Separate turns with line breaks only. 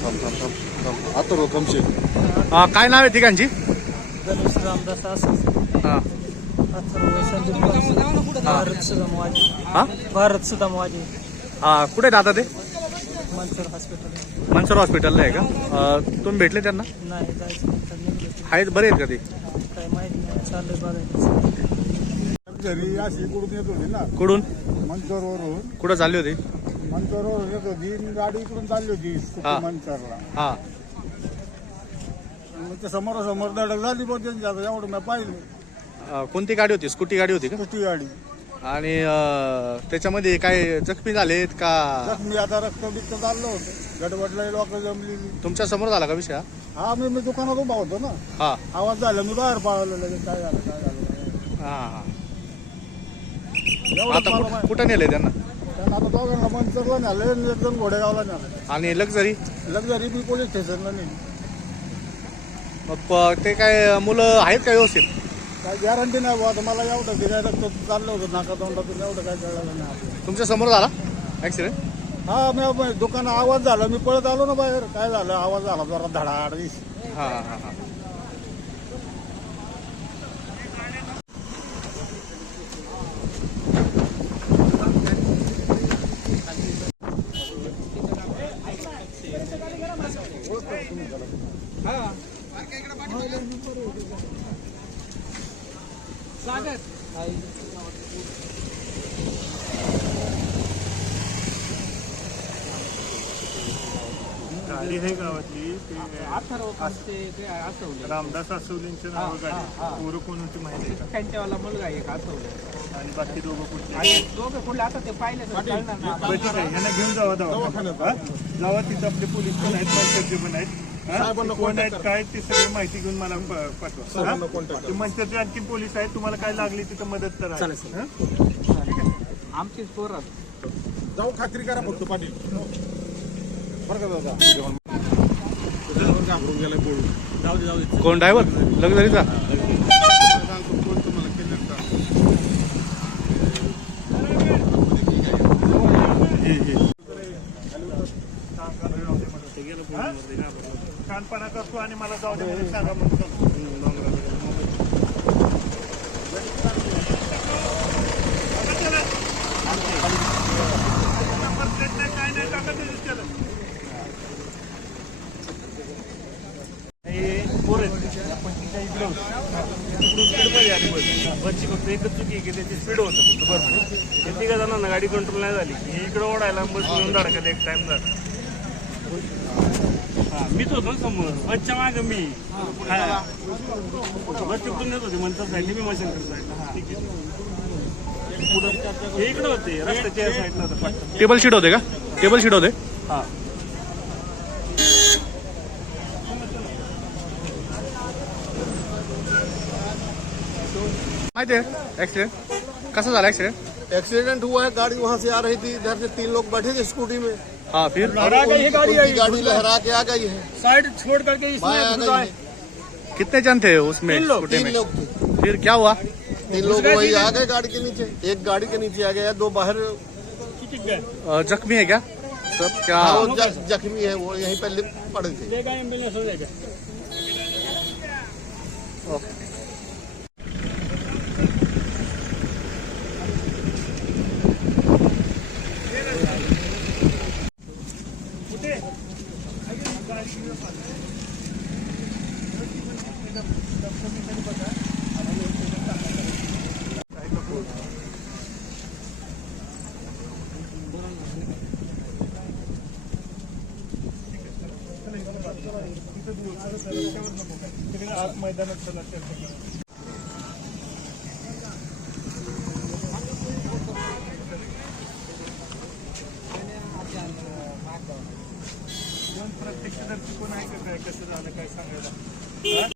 थांब थांब थांब थांब आता रोकमशे
काय नाव आहे ठिकाणची?
गणेश रामदास असं
हां
अथर्व संदीप बनसोडे, भारत सुदाम वाजे,
हां
भारत सुदाम वाजे,
कुठे आहेत आता ते?
मनसर हॉस्पिटल.
मनसर हॉस्पिटलला आहे का? तुम्ही भेटले त्यांना?
नाही जायचं नंतर निघलो.
आहेत बरे आहेत का ते?
काही माहिती नाही, चाललंय बघायचं.
घरी अशी कुठून येत होती ना
कुठून
मंचरवरून.
कुठं चालली होती?
मंचरवरून येत होती आणि गाडी इकडून चालली होती
हा.
मंचरला.
हां
मग ते समोरासमोर धडक झाली बघ त्यांची. आता एवढं मी पाहिलं.
कोणती गाडी होती? स्कूटी गाडी होती का?
कुठली गाडी
आणि त्याच्यामध्ये काय जखमी झालेत का?
जखमी आता रक्त बिक्त चाललं होतं. गडबडला लोक जमलेली.
तुमच्या समोर झाला का विषय हा?
हा मी दुकानात उभा होतो ना.
हां
आवाज झाला मी बाहेर पाळलं लगेच. काय झालं काय झालं
हां
एवढंच
आता
मला माहिती.
कुठं नेले त्यांना?
त्यांना आता दोघांना मंचरला नेलं आणि एक जण घोडेगावला नेलं.
आणि लक्झरी
लक्झरी बी पोलीस स्टेशनला नेली.
मग ते काय मुलं आहेत का व्यवस्थित?
काय गॅरंटी नाही बुवा. आता मला एवढं ते काय रक्त चाललं होतं नाका तोंडातून. एवढं काय कळलं नाही आपल्याला.
तुमच्या समोर झाला ॲक्सिडेंट?
हा मी दुकानात आवाज झाला. मी पळत आलो ना बाहेर. काय झालं आवाज झाला जरा धडाड.
हां हां हां
गाडी आहे गावातली रामदास आसवलेंचं नाव गाडी. पोरं कोण होती माहिती आहे का?
त्यांच्यावाला मुलगा एक असं
आणि बाकी दोघं कुठले?
आणि दोघं कुठले आता ते पाहिलं तर कळणार ना.
बरं, ठीक आहे. यांना घेऊन जावा दवाखान्यात. हा? जावा तिथं आपले पोलीस पण आहेत, मंचरचे पण आहेत. हा? ते कोण आहेत काय ते सगळी माहिती घेऊन मला पाठवा. हा? ते मंचरचे आणखी पोलीस आहेत. तुम्हाला काय लागली तिथं मदत करा. हा?
आमचीच पोरं.
जाऊ खात्री करा फक्त पाटील. बरं का दादा घाबरून गेला बोलून. जाऊ दे जाऊ दे.
कोण ड्रायव्हर लक्झरीचा?
कानपणा करतो आणि मला जाऊ दे म्हणून सांगा म्हणून. काय नाही टाका ते दिसतं. बसची फक्त एकच चुकी की त्याची स्पीड होतं फक्त भरपूर. ते तिघा जणांना गाडी कंट्रोल नाही झाली. ही इकडे ओढायला बस घेऊन धडकत एक टाइम झाला. हा मीच होतो ना समोर. बसच्या मागे मी बस तिकडून येत होते मंचर साईडने. मी मशीनकर साईडला. हे इकडे होते रस्त्याच्या साईडला होतं.
टेबल शीट होते का? टेबल शीट होते?
हा
माहिती आहे ॲक्सिडेंट कसा झाला? ॲक्सिडेंट
एक्सीडेंट हुआ है. गाड़ी वहाँ से आ रही थी. इधर से 3 लोग बैठे थे स्कूटी में.
हाँ फिर
गाड़ी लहरा के आ गई है.
साइड छोड़ करके
मैं आ गई है.
कितने जन थे उसमें? स्कूटी
3
में
लोग थे.
फिर क्या हुआ?
3 लोग वही आ गए गाड़ी के नीचे. एक गाड़ी के नीचे आ गया. 2 बाहर.
जख्मी है क्या सब? क्या
वो जख्मी है. वो यहीं पहले पड़े थे.
एम्बुलेंस हो जाएगा.
ओके.
आज मैदानात चला चर्चा करू.